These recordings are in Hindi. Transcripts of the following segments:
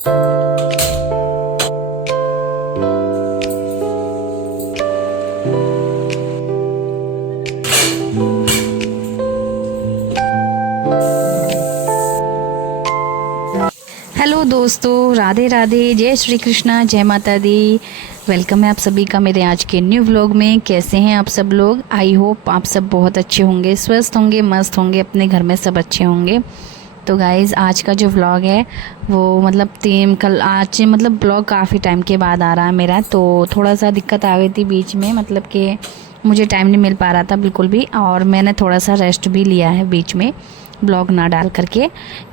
हेलो दोस्तों, राधे राधे, जय श्री कृष्णा, जय माता दी। वेलकम है आप सभी का मेरे आज के न्यू व्लॉग में। कैसे हैं आप सब लोग? आई होप आप सब बहुत अच्छे होंगे, स्वस्थ होंगे, मस्त होंगे, अपने घर में सब अच्छे होंगे। तो गाइज़, आज का जो व्लॉग है वो मतलब ब्लॉग काफ़ी टाइम के बाद आ रहा है मेरा। तो थोड़ा सा दिक्कत आ गई थी बीच में, मतलब कि मुझे टाइम नहीं मिल पा रहा था बिल्कुल भी, और मैंने थोड़ा सा रेस्ट भी लिया है बीच में ब्लॉग ना डाल करके,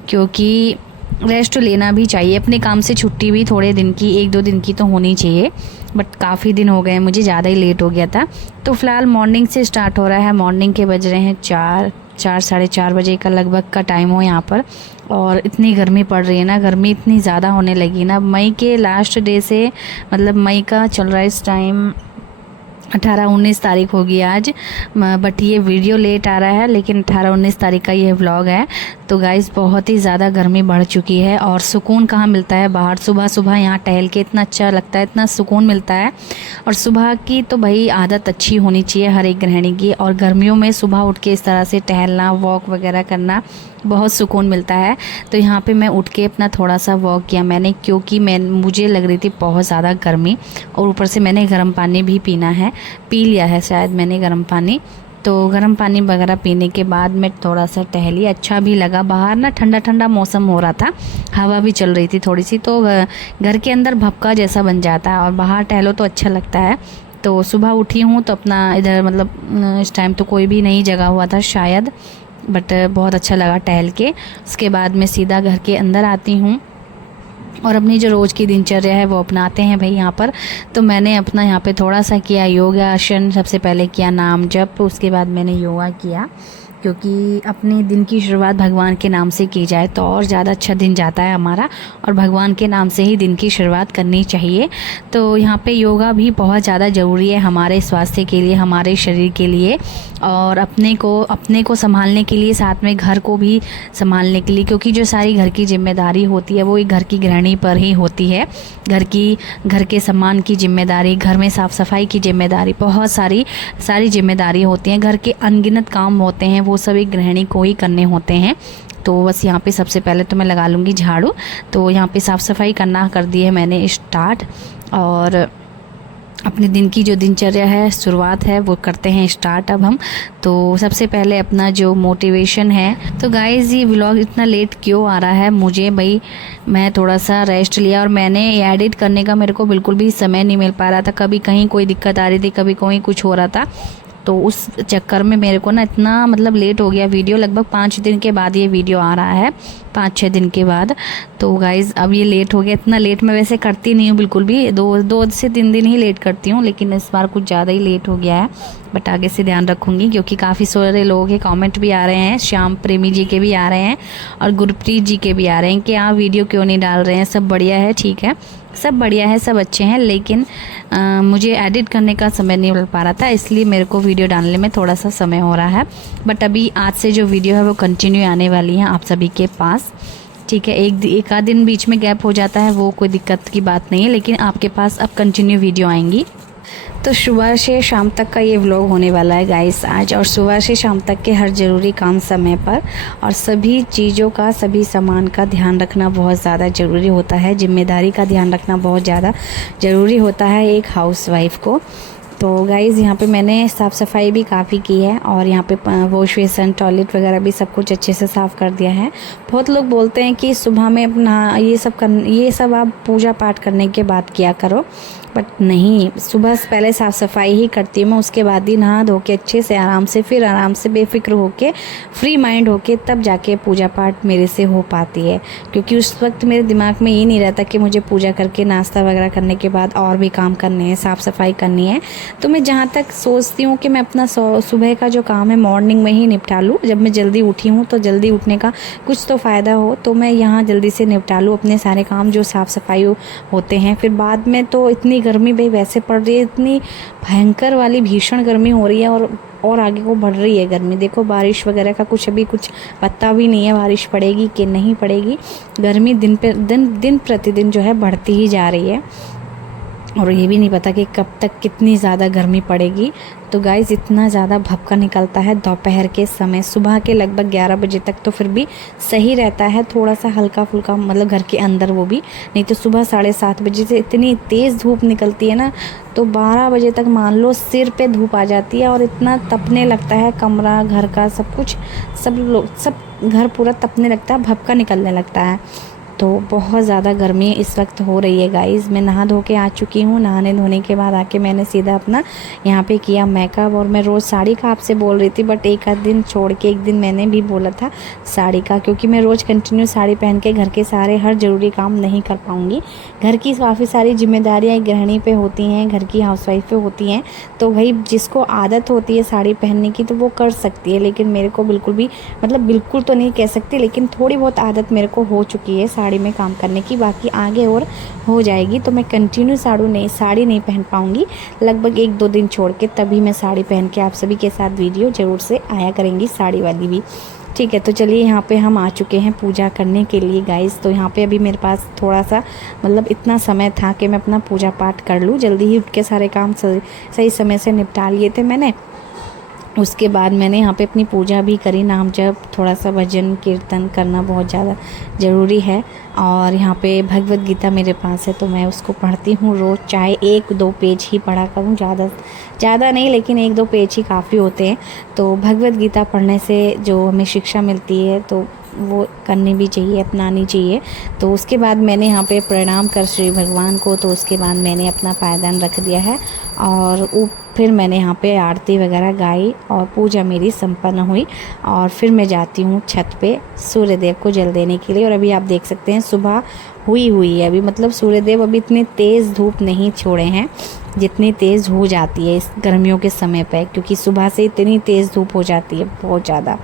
क्योंकि रेस्ट लेना भी चाहिए। अपने काम से छुट्टी भी थोड़े दिन की, 1-2 दिन की तो होनी चाहिए, बट काफ़ी दिन हो गए, मुझे ज़्यादा ही लेट हो गया था। तो फ़िलहाल मॉर्निंग से स्टार्ट हो रहा है। मॉर्निंग के बज रहे हैं 4 साढ़े 4 बजे का लगभग का टाइम हो यहाँ पर। और इतनी गर्मी पड़ रही है ना, गर्मी इतनी ज़्यादा होने लगी ना। मई के लास्ट डे से, मतलब मई का चल रहा है इस टाइम, 18-19 तारीख होगी आज, बट ये वीडियो लेट आ रहा है, लेकिन 18-19 तारीख का ये व्लॉग है। तो गाइस, बहुत ही ज़्यादा गर्मी बढ़ चुकी है और सुकून कहाँ मिलता है बाहर। सुबह सुबह यहाँ टहल के इतना अच्छा लगता है, इतना सुकून मिलता है। और सुबह की तो भाई आदत अच्छी होनी चाहिए हर एक गृहिणी की, और गर्मियों में सुबह उठ के इस तरह से टहलना, वॉक वगैरह करना बहुत सुकून मिलता है। तो यहाँ पे मैं उठ के अपना थोड़ा सा वॉक किया मैंने, क्योंकि मुझे लग रही थी बहुत ज़्यादा गर्मी, और ऊपर से मैंने गर्म पानी भी पी लिया है शायद मैंने गर्म पानी। तो गर्म पानी वगैरह पीने के बाद मैं थोड़ा सा टहली, अच्छा भी लगा। बाहर ना ठंडा ठंडा मौसम हो रहा था, हवा भी चल रही थी थोड़ी सी, तो घर के अंदर भपका जैसा बन जाता है और बाहर टहलो तो अच्छा लगता है। तो सुबह उठी हूँ तो अपना इधर, मतलब इस टाइम तो कोई भी नहीं जगा हुआ था शायद, बट बहुत अच्छा लगा टहल के। उसके बाद मैं सीधा घर के अंदर आती हूँ और अपनी जो रोज़ की दिनचर्या है वो अपनाते हैं भाई यहाँ पर। तो मैंने अपना यहाँ पे थोड़ा सा किया योगा आसन, सबसे पहले किया नाम जप, उसके बाद मैंने योगा किया, क्योंकि अपने दिन की शुरुआत भगवान के नाम से की जाए तो और ज़्यादा अच्छा दिन जाता है हमारा, और भगवान के नाम से ही दिन की शुरुआत करनी चाहिए। तो यहाँ पे योगा भी बहुत ज़्यादा ज़रूरी है हमारे स्वास्थ्य के लिए, हमारे शरीर के लिए, और अपने को संभालने के लिए, साथ में घर को भी संभालने के लिए, क्योंकि जो सारी घर की जिम्मेदारी होती है वो एक घर की गृहिणी पर ही होती है। घर के सम्मान की जिम्मेदारी, घर में साफ़ सफाई की जिम्मेदारी, बहुत सारी जिम्मेदारी होती हैं। घर के अनगिनत काम होते हैं, वो सब एक गृहिणी को ही करने होते हैं। तो बस यहाँ पे सबसे पहले तो मैं लगा लूँगी झाड़ू। तो यहाँ पे साफ़ सफाई करना कर दी है मैंने स्टार्ट, और अपने दिन की जो दिनचर्या है, शुरुआत है, वो करते हैं स्टार्ट अब हम। तो सबसे पहले अपना जो मोटिवेशन है, तो गाइज़ ये व्लॉग इतना लेट क्यों आ रहा है मुझे, भाई मैं थोड़ा सा रेस्ट लिया, और मैंने एडिट करने का मेरे को बिल्कुल भी समय नहीं मिल पा रहा था। कभी कहीं कोई दिक्कत आ रही थी, कभी कोई कुछ हो रहा था, तो उस चक्कर में मेरे को ना इतना मतलब लेट हो गया। वीडियो लगभग 5 दिन के बाद ये वीडियो आ रहा है, 5-6 दिन के बाद। तो गाइज़ अब ये लेट हो गया। इतना लेट मैं वैसे करती नहीं हूँ बिल्कुल भी, 2 से 3 दिन ही लेट करती हूँ, लेकिन इस बार कुछ ज़्यादा ही लेट हो गया है। बट आगे से ध्यान रखूँगी, क्योंकि काफ़ी सारे लोगों के कमेंट भी आ रहे हैं, श्याम प्रेमी जी के भी आ रहे हैं और गुरप्रीत जी के भी आ रहे हैं कि आप वीडियो क्यों नहीं डाल रहे हैं। सब बढ़िया है, ठीक है, सब बढ़िया है, सब अच्छे हैं, लेकिन मुझे एडिट करने का समय नहीं मिल पा रहा था, इसलिए मेरे को वीडियो डालने में थोड़ा सा समय हो रहा है। बट अभी आज से जो वीडियो है वो कंटिन्यू आने वाली है आप सभी के पास, ठीक है। एक आध दिन बीच में गैप हो जाता है, वो कोई दिक्कत की बात नहीं है, लेकिन आपके पास अब कंटिन्यू वीडियो आएंगी। तो सुबह से शाम तक का ये व्लॉग होने वाला है गाइस आज, और सुबह से शाम तक के हर ज़रूरी काम समय पर, और सभी चीज़ों का, सभी सामान का ध्यान रखना बहुत ज़्यादा ज़रूरी होता है। जिम्मेदारी का ध्यान रखना बहुत ज़्यादा ज़रूरी होता है एक हाउसवाइफ को। तो गाइज़ यहाँ पे मैंने साफ़ सफाई भी काफ़ी की है, और यहाँ पे वॉश बेसन, टॉयलेट वगैरह भी सब कुछ अच्छे से साफ़ कर दिया है। बहुत लोग बोलते हैं कि सुबह में अपना ये सब आप पूजा पाठ करने के बाद किया करो, बट नहीं, सुबह से पहले साफ़ सफाई ही करती हूँ मैं, उसके बाद ही नहा धो के अच्छे से आराम से बेफिक्र होके, फ्री माइंड होके, तब जाके पूजा पाठ मेरे से हो पाती है। क्योंकि उस वक्त मेरे दिमाग में ये नहीं रहता कि मुझे पूजा करके नाश्ता वगैरह करने के बाद और भी काम करने हैं, साफ़ सफाई करनी है। तो मैं जहाँ तक सोचती हूँ कि मैं अपना सुबह का जो काम है मॉर्निंग में ही निपटा लूँ, जब मैं जल्दी उठी हूँ तो जल्दी उठने का कुछ तो फ़ायदा हो, तो मैं यहाँ जल्दी से निपटा लूँ अपने सारे काम जो साफ़ सफाई होते हैं। फिर बाद में तो इतनी गर्मी भाई वैसे पड़ रही है, इतनी भयंकर वाली भीषण गर्मी हो रही है और आगे को बढ़ रही है गर्मी। देखो बारिश वगैरह का कुछ अभी कुछ पता भी नहीं है, बारिश पड़ेगी कि नहीं पड़ेगी। गर्मी दिन प्रतिदिन जो है बढ़ती ही जा रही है और ये भी नहीं पता कि कब तक कितनी ज़्यादा गर्मी पड़ेगी। तो गाइज़ इतना ज़्यादा भपका निकलता है दोपहर के समय, सुबह के लगभग 11 बजे तक तो फिर भी सही रहता है, थोड़ा सा हल्का फुल्का मतलब घर के अंदर, वो भी नहीं तो सुबह 7:30 बजे से इतनी तेज़ धूप निकलती है ना, तो 12 बजे तक मान लो सिर पे धूप आ जाती है और इतना तपने लगता है कमरा, घर का सब कुछ, सब घर पूरा तपने लगता है, भपका निकलने लगता है। तो बहुत ज़्यादा गर्मी इस वक्त हो रही है गाइज़। मैं नहा धो के आ चुकी हूँ, नहाने धोने के बाद आके मैंने सीधा अपना यहाँ पे किया मेकअप। और मैं रोज़ साड़ी का आपसे बोल रही थी, बट एक आध दिन छोड़ के एक दिन मैंने भी बोला था साड़ी का, क्योंकि मैं रोज़ कंटिन्यू साड़ी पहन के घर के सारे हर ज़रूरी काम नहीं कर पाऊँगी। घर की काफ़ी सारी जिम्मेदारियाँ गृहिणी पे होती हैं, घर की हाउसवाइफ पे होती हैं, तो भाई जिसको आदत होती है साड़ी पहनने की तो वो कर सकती है, लेकिन मेरे को बिल्कुल भी, मतलब बिल्कुल तो नहीं कह सकती, लेकिन थोड़ी बहुत आदत मेरे को हो चुकी है साड़ी में काम करने की, बाकी आगे और हो जाएगी। तो मैं कंटिन्यू साड़ी नहीं पहन पाऊँगी, लगभग 1-2 दिन छोड़ के तभी मैं साड़ी पहन के आप सभी के साथ वीडियो ज़रूर से आया करेंगी, साड़ी वाली भी। ठीक है, तो चलिए यहाँ पे हम आ चुके हैं पूजा करने के लिए गाइज़। तो यहाँ पे अभी मेरे पास थोड़ा सा मतलब इतना समय था कि मैं अपना पूजा पाठ कर लूँ, जल्दी ही उठ के सारे काम सही समय से निपटा लिए थे मैंने। उसके बाद मैंने यहाँ पे अपनी पूजा भी करी, नाम जप, थोड़ा सा भजन कीर्तन करना बहुत ज़्यादा ज़रूरी है। और यहाँ पे भगवत गीता मेरे पास है तो मैं उसको पढ़ती हूँ रोज़, चाहे 1-2 पेज ही पढ़ा करूँ, ज़्यादा नहीं, लेकिन 1-2 पेज ही काफ़ी होते हैं। तो भगवत गीता पढ़ने से जो हमें शिक्षा मिलती है तो वो करनी भी चाहिए, अपनानी चाहिए। तो उसके बाद मैंने यहाँ पे प्रणाम कर श्री भगवान को, तो उसके बाद मैंने अपना पायदान रख दिया है और फिर मैंने यहाँ पे आरती वगैरह गाई और पूजा मेरी संपन्न हुई। और फिर मैं जाती हूँ छत पे सूर्य देव को जल देने के लिए। और अभी आप देख सकते हैं सुबह हुई है अभी, मतलब सूर्य देव अभी इतनी तेज़ धूप नहीं छोड़े हैं जितनी तेज़ हो जाती है इस गर्मियों के समय पे, क्योंकि सुबह से इतनी तेज़ धूप हो जाती है बहुत ज़्यादा।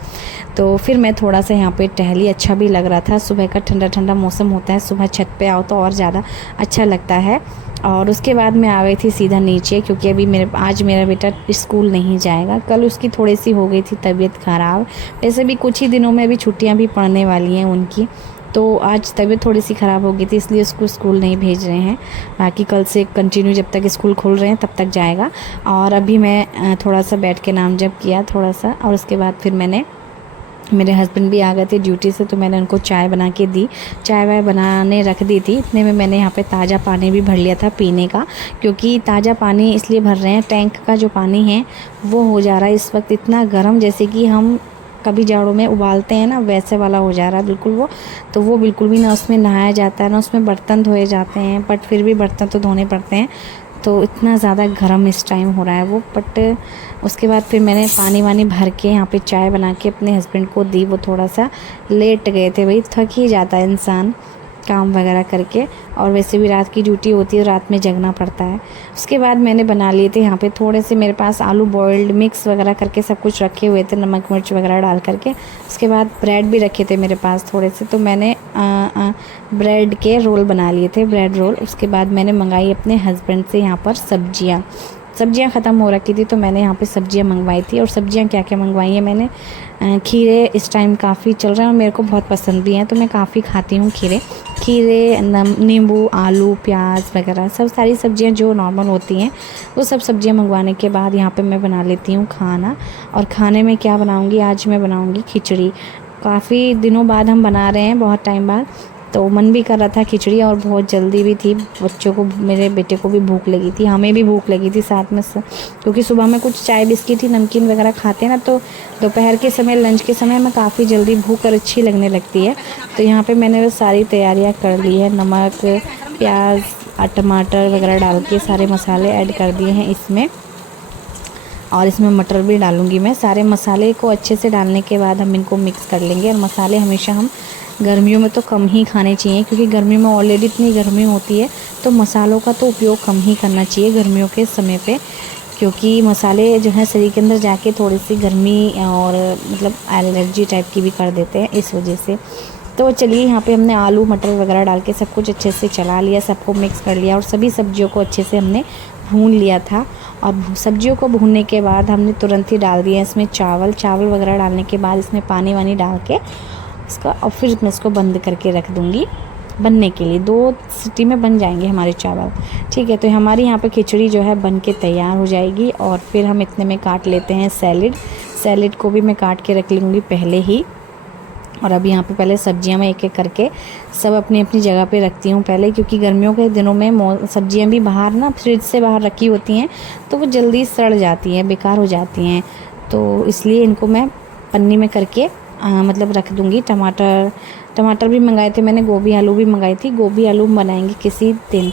तो फिर मैं थोड़ा सा यहाँ पे टहली, अच्छा भी लग रहा था, सुबह का ठंडा ठंडा मौसम होता है, सुबह छत पे आओ तो और ज़्यादा अच्छा लगता है। और उसके बाद मैं आ गई थी सीधा नीचे, क्योंकि अभी आज मेरा बेटा स्कूल नहीं जाएगा, कल उसकी थोड़ी सी हो गई थी तबीयत ख़राब। वैसे भी कुछ ही दिनों में अभी छुट्टियाँ भी पड़ने वाली हैं उनकी, तो आज तबीयत थोड़ी सी ख़राब हो गई थी, इसलिए उसको स्कूल नहीं भेज रहे हैं। बाकी कल से कंटिन्यू जब तक स्कूल खुल रहे हैं तब तक जाएगा। और अभी मैं थोड़ा सा बैठ के नाम जप किया थोड़ा सा, और उसके बाद फिर मेरे हस्बैंड भी आ गए थे ड्यूटी से, तो मैंने उनको चाय बना के दी, चाय वाय बनाने रख दी थी। इतने में मैंने यहाँ पे ताज़ा पानी भी भर लिया था पीने का, क्योंकि ताज़ा पानी इसलिए भर रहे हैं, टैंक का जो पानी है वो हो जा रहा है इस वक्त इतना गर्म, जैसे कि हम कभी जाड़ों में उबालते हैं ना, वैसे वाला हो जा रहा है बिल्कुल वो। तो वो बिल्कुल भी ना उसमें नहाया जाता है ना उसमें बर्तन धोए जाते हैं, बट फिर भी बर्तन तो धोने पड़ते हैं, तो इतना ज़्यादा गर्म इस टाइम हो रहा है वो। बट उसके बाद फिर मैंने पानी वानी भर के यहाँ पे चाय बना के अपने हस्बैंड को दी। वो थोड़ा सा लेट गए थे, भाई थक ही जाता है इंसान काम वगैरह करके, और वैसे भी रात की ड्यूटी होती है, रात में जगना पड़ता है। उसके बाद मैंने बना लिए थे यहाँ पे थोड़े से, मेरे पास आलू बॉइल्ड मिक्स वगैरह करके सब कुछ रखे हुए थे, नमक मिर्च वगैरह डाल करके। उसके बाद ब्रेड भी रखे थे मेरे पास थोड़े से, तो मैंने ब्रेड के रोल बना लिए थे, ब्रेड रोल। उसके बाद मैंने मंगाई अपने हस्बैंड से यहाँ पर सब्जियां ख़त्म हो रखी थी, तो मैंने यहाँ पे सब्जियां मंगवाई थी। और सब्जियां क्या क्या मंगवाई है मैंने, खीरे इस टाइम काफ़ी चल रहे हैं और मेरे को बहुत पसंद भी हैं, तो मैं काफ़ी खाती हूँ खीरे, नींबू, आलू, प्याज वगैरह सब सारी सब्जियां जो नॉर्मल होती हैं वो सब सब्जियां मंगवाने के बाद यहाँ पे मैं बना लेती हूँ खाना। और खाने में क्या बनाऊँगी, आज मैं बनाऊँगी खिचड़ी। काफ़ी दिनों बाद हम बना रहे हैं, बहुत टाइम बाद, तो मन भी कर रहा था खिचड़ी, और बहुत जल्दी भी थी, बच्चों को, मेरे बेटे को भी भूख लगी थी, हमें भी भूख लगी थी साथ में क्योंकि सुबह में कुछ चाय बिस्किट ही नमकीन वगैरह खाते हैं ना, तो दोपहर के समय लंच के समय में काफ़ी जल्दी भूख और अच्छी लगने लगती है। तो यहाँ पे मैंने वो सारी तैयारियाँ कर ली है, नमक, प्याज, टमाटर वगैरह डाल के सारे मसाले ऐड कर दिए हैं इसमें, और इसमें मटर भी डालूँगी मैं। सारे मसाले को अच्छे से डालने के बाद हम इनको मिक्स कर लेंगे। और मसाले हमेशा हम गर्मियों में तो कम ही खाने चाहिए, क्योंकि गर्मियों में ऑलरेडी इतनी गर्मी होती है, तो मसालों का तो उपयोग कम ही करना चाहिए गर्मियों के समय पे। क्योंकि मसाले जो हैं शरीर के अंदर जाके थोड़ी सी गर्मी और मतलब एलर्जी टाइप की भी कर देते हैं, इस वजह से। तो चलिए यहाँ पे हमने आलू मटर वगैरह डाल के सब कुछ अच्छे से चला लिया, सबको मिक्स कर लिया और सभी सब्जियों को अच्छे से हमने भून लिया था। और सब्जियों को भूनने के बाद हमने तुरंत ही डाल दिया इसमें चावल वगैरह डालने के बाद इसमें पानी वानी डाल के इसका, और फिर मैं इसको बंद करके रख दूँगी बनने के लिए। 2 सीटी में बन जाएंगे हमारे चावल, ठीक है। तो हमारी यहाँ पे खिचड़ी जो है बन के तैयार हो जाएगी। और फिर हम इतने में काट लेते हैं सैलेड को भी मैं काट के रख लूँगी पहले ही। और अब यहाँ पे पहले सब्जियाँ मैं एक एक करके सब अपनी अपनी जगह पे रखती हूँ पहले, क्योंकि गर्मियों के दिनों में सब्जियाँ भी बाहर ना फ्रिज से बाहर रखी होती हैं तो वो जल्दी सड़ जाती हैं, बेकार हो जाती हैं। तो इसलिए इनको मैं पन्नी में करके मतलब रख दूँगी। टमाटर भी मंगाए थे मैंने, गोभी आलू भी मंगाई थी। गोभी आलू बनाएंगे किसी दिन,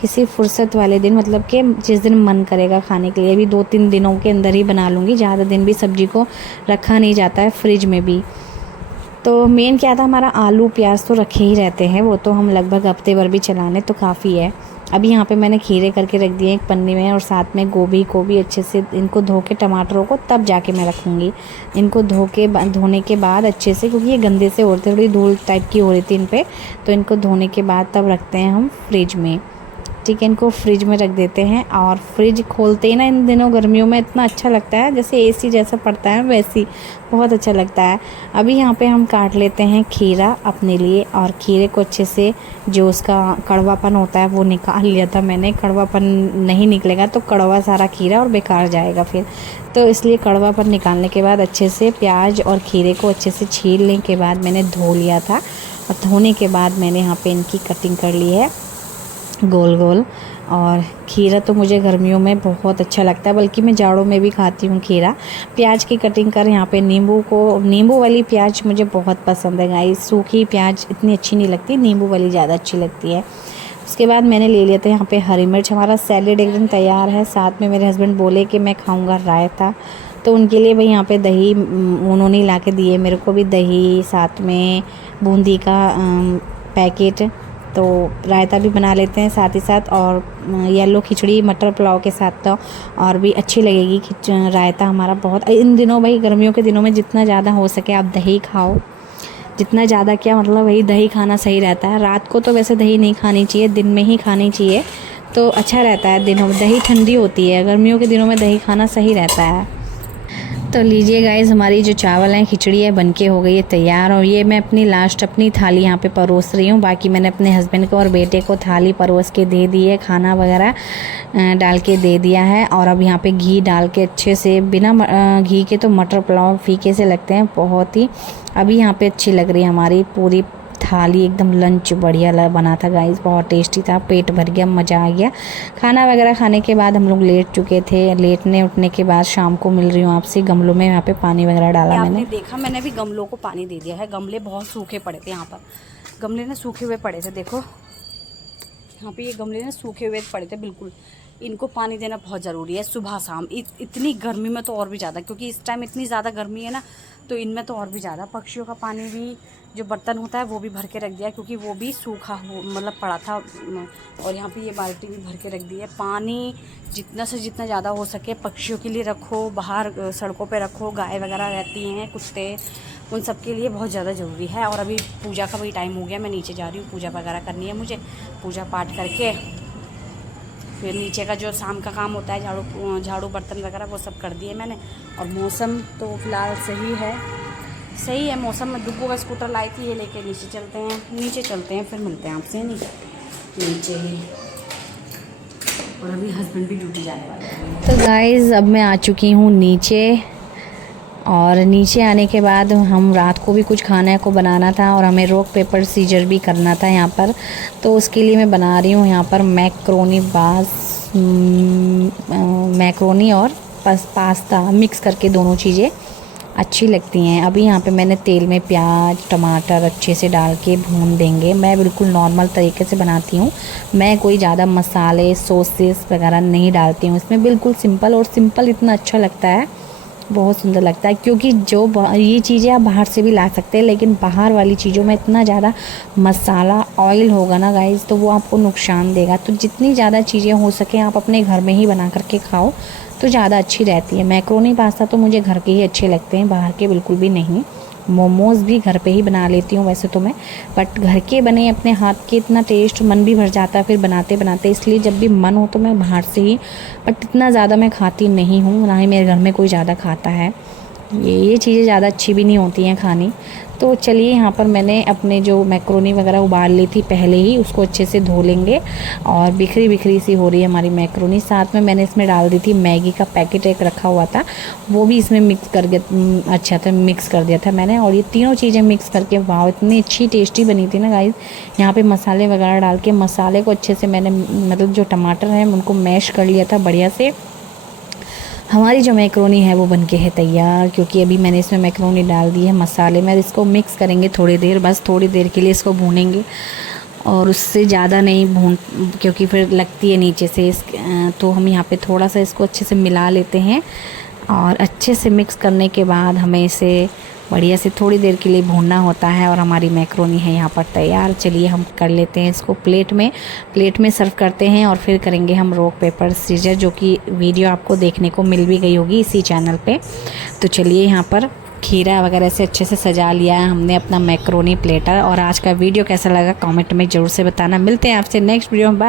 किसी फुर्सत वाले दिन, मतलब कि जिस दिन मन करेगा खाने के लिए। अभी 2-3 दिनों के अंदर ही बना लूँगी, ज़्यादा दिन भी सब्ज़ी को रखा नहीं जाता है फ्रिज में भी। तो मेन क्या था, हमारा आलू प्याज तो रखे ही रहते हैं, वो तो हम लगभग हफ्ते भर भी चलाने तो काफ़ी है। अभी यहाँ पे मैंने खीरे करके रख दिए एक पन्नी में, और साथ में गोभी को भी अच्छे से इनको धो के, टमाटरों को तब जाके मैं रखूँगी। इनको धोने के बाद अच्छे से, क्योंकि ये गंदे से हो रहे थे, थोड़ी धूल टाइप की हो रही थी इन पर, तो इनको धोने के बाद तब रखते हैं हम फ्रिज में, ठीक है। इनको फ्रिज में रख देते हैं। और फ्रिज खोलते ही ना इन दिनों गर्मियों में इतना अच्छा लगता है, जैसे एसी जैसा पड़ता है वैसी, बहुत अच्छा लगता है। अभी यहाँ पे हम काट लेते हैं खीरा अपने लिए, और खीरे को अच्छे से जो उसका कड़वापन होता है वो निकाल लिया था मैंने। कड़वापन नहीं निकलेगा तो कड़वा सारा खीरा और बेकार जाएगा फिर, तो इसलिए कड़वापन निकालने के बाद अच्छे से प्याज और खीरे को अच्छे से छीलने के बाद मैंने धो लिया था। और धोने के बाद मैंने यहाँ पे इनकी कटिंग कर ली है गोल गोल। और खीरा तो मुझे गर्मियों में बहुत अच्छा लगता है, बल्कि मैं जाड़ों में भी खाती हूँ खीरा। प्याज की कटिंग कर, यहाँ पे नींबू वाली प्याज मुझे बहुत पसंद है गाइस। सूखी प्याज इतनी अच्छी नहीं लगती, नींबू वाली ज़्यादा अच्छी लगती है। उसके बाद मैंने ले लिया था यहाँ पे हरी मिर्च। हमारा सैलेड एकदम तैयार है। साथ में मेरे हस्बैंड बोले कि मैं खाऊँगा रायता, तो उनके लिए भाई यहाँ पे दही उन्होंने ला के दिए मेरे को भी, दही साथ में बूंदी का पैकेट। तो रायता भी बना लेते हैं साथ ही साथ, और येलो खिचड़ी मटर पुलाव के साथ तो और भी अच्छी लगेगी रायता हमारा बहुत। इन दिनों भाई गर्मियों के दिनों में जितना ज़्यादा हो सके आप दही खाओ, जितना ज़्यादा क्या मतलब वही दही खाना सही रहता है। रात को तो वैसे दही नहीं खानी चाहिए, दिन में ही खानी चाहिए तो अच्छा रहता है। दिनों में दही ठंडी होती है, गर्मियों के दिनों में दही खाना सही रहता है। तो लीजिए गाइस, हमारी जो चावल हैं खिचड़ी है बनके हो गई है तैयार। और ये मैं अपनी थाली यहाँ पे परोस रही हूँ। बाकी मैंने अपने हस्बैंड को और बेटे को थाली परोस के दे दी है, खाना वगैरह डाल के दे दिया है। और अब यहाँ पे घी डाल के अच्छे से, बिना घी के तो मटर पुलाव फीके से लगते हैं बहुत ही। अभी यहाँ पे अच्छी लग रही है हमारी पूरी थाली, एकदम लंच बढ़िया बना था गाइस, बहुत टेस्टी था, पेट भर गया, मज़ा आ गया। खाना वगैरह खाने के बाद हम लोग लेट चुके थे। लेटने उठने के बाद शाम को मिल रही हूँ आपसे। गमलों में यहाँ पे पानी वगैरह डाला मैंने देखा, मैंने भी गमलों को पानी दे दिया है। गमले बहुत सूखे पड़े थे यहाँ पर, गमले ना सूखे हुए पड़े थे, देखो यहाँ पे ये गमले ना सूखे हुए पड़े थे बिल्कुल। इनको पानी देना बहुत ज़रूरी है सुबह शाम। इतनी गर्मी में तो और भी ज़्यादा, क्योंकि इस टाइम इतनी ज़्यादा गर्मी है ना, तो इनमें तो और भी ज़्यादा। पक्षियों का पानी भी जो बर्तन होता है वो भी भर के रख दिया, क्योंकि वो भी सूखा हो मतलब पड़ा था। और यहाँ पे ये बाल्टी भी भर के रख दी है। पानी जितना से जितना ज़्यादा हो सके पक्षियों के लिए रखो, बाहर सड़कों पे रखो। गाय वगैरह रहती हैं, कुत्ते, उन सब के लिए बहुत ज़्यादा ज़रूरी है। और अभी पूजा का भी टाइम हो गया, मैं नीचे जा रही हूँ, पूजा वगैरह करनी है मुझे। पूजा पाठ करके फिर नीचे का जो शाम का काम होता है, झाड़ू बर्तन वगैरह वो सब कर दिए मैंने। और मौसम तो फ़िलहाल सही है मौसम। में दुब्बू का स्कूटर लाई थी, ये लेके नीचे चलते हैं, फिर मिलते हैं आपसे नीचे ही। और अभी हस्बैंड भी ड्यूटी जाने वाले हैं। तो गाइज़ अब मैं आ चुकी हूँ नीचे। और नीचे आने के बाद हम रात को भी कुछ खाने को बनाना था, और हमें रॉक पेपर सीजर भी करना था यहाँ पर। तो उसके लिए मैं बना रही हूँ यहाँ पर मैक्रोनी और पास्ता मिक्स करके, दोनों चीज़ें अच्छी लगती हैं। अभी यहाँ पे मैंने तेल में प्याज टमाटर अच्छे से डाल के भून देंगे। मैं बिल्कुल नॉर्मल तरीके से बनाती हूँ, मैं कोई ज़्यादा मसाले सॉसेस वगैरह नहीं डालती हूँ इसमें, बिल्कुल सिंपल। और सिंपल इतना अच्छा लगता है बहुत सुंदर लगता है, क्योंकि ये चीज़ें आप बाहर से भी ला सकते हैं, लेकिन बाहर वाली चीज़ों में इतना ज़्यादा मसाला ऑयल होगा ना गाइस, तो वो आपको नुकसान देगा। तो जितनी ज़्यादा चीज़ें हो सके आप अपने घर में ही बना करके खाओ तो ज़्यादा अच्छी रहती है। मैक्रोनी पास्ता तो मुझे घर के ही अच्छे लगते हैं, बाहर के बिल्कुल भी नहीं। मोमोज़ भी घर पे ही बना लेती हूँ वैसे तो मैं, बट घर के बने अपने हाथ के इतना टेस्ट मन भी भर जाता है फिर बनाते बनाते, इसलिए जब भी मन हो तो मैं बाहर से ही, बट इतना ज़्यादा मैं खाती नहीं हूँ, ना ही मेरे घर में कोई ज़्यादा खाता है। ये चीज़ें ज़्यादा अच्छी भी नहीं होती हैं खानी। तो चलिए यहाँ पर मैंने अपने जो मैक्रोनी वगैरह उबाल ली थी पहले ही, उसको अच्छे से धो लेंगे। और बिखरी बिखरी सी हो रही है हमारी मैक्रोनी। साथ में मैंने इसमें डाल दी थी मैगी का पैकेट एक रखा हुआ था, वो भी इसमें मिक्स कर अच्छा था, मिक्स कर दिया था मैंने। और ये तीनों चीज़ें मिक्स करके वाह इतनी अच्छी टेस्टी बनी थी ना गाइस। यहाँ पे मसाले वगैरह डाल के मसाले को अच्छे से मैंने मतलब जो टमाटर हैं उनको मैश कर लिया था बढ़िया से। हमारी जो मैक्रोनी है वो बनके है तैयार, क्योंकि अभी मैंने इसमें मैक्रोनी डाल दी है मसाले में। इसको मिक्स करेंगे थोड़ी देर, बस थोड़ी देर के लिए इसको भूनेंगे, और उससे ज़्यादा नहीं भून, क्योंकि फिर लगती है नीचे से तो हम यहाँ पे थोड़ा सा इसको अच्छे से मिला लेते हैं। और अच्छे से मिक्स करने के बाद हमें इसे बढ़िया से थोड़ी देर के लिए भूनना होता है, और हमारी मैक्रोनी है यहाँ पर तैयार। चलिए हम कर लेते हैं इसको प्लेट में सर्व करते हैं, और फिर करेंगे हम रॉक पेपर सीजर, जो कि वीडियो आपको देखने को मिल भी गई होगी इसी चैनल पे। तो चलिए यहाँ पर खीरा वगैरह से अच्छे से सजा लिया है हमने अपना मैक्रोनी प्लेटर। और आज का वीडियो कैसा लगा कमेंट में ज़रूर से बताना। मिलते हैं आपसे नेक्स्ट वीडियो में, बाय।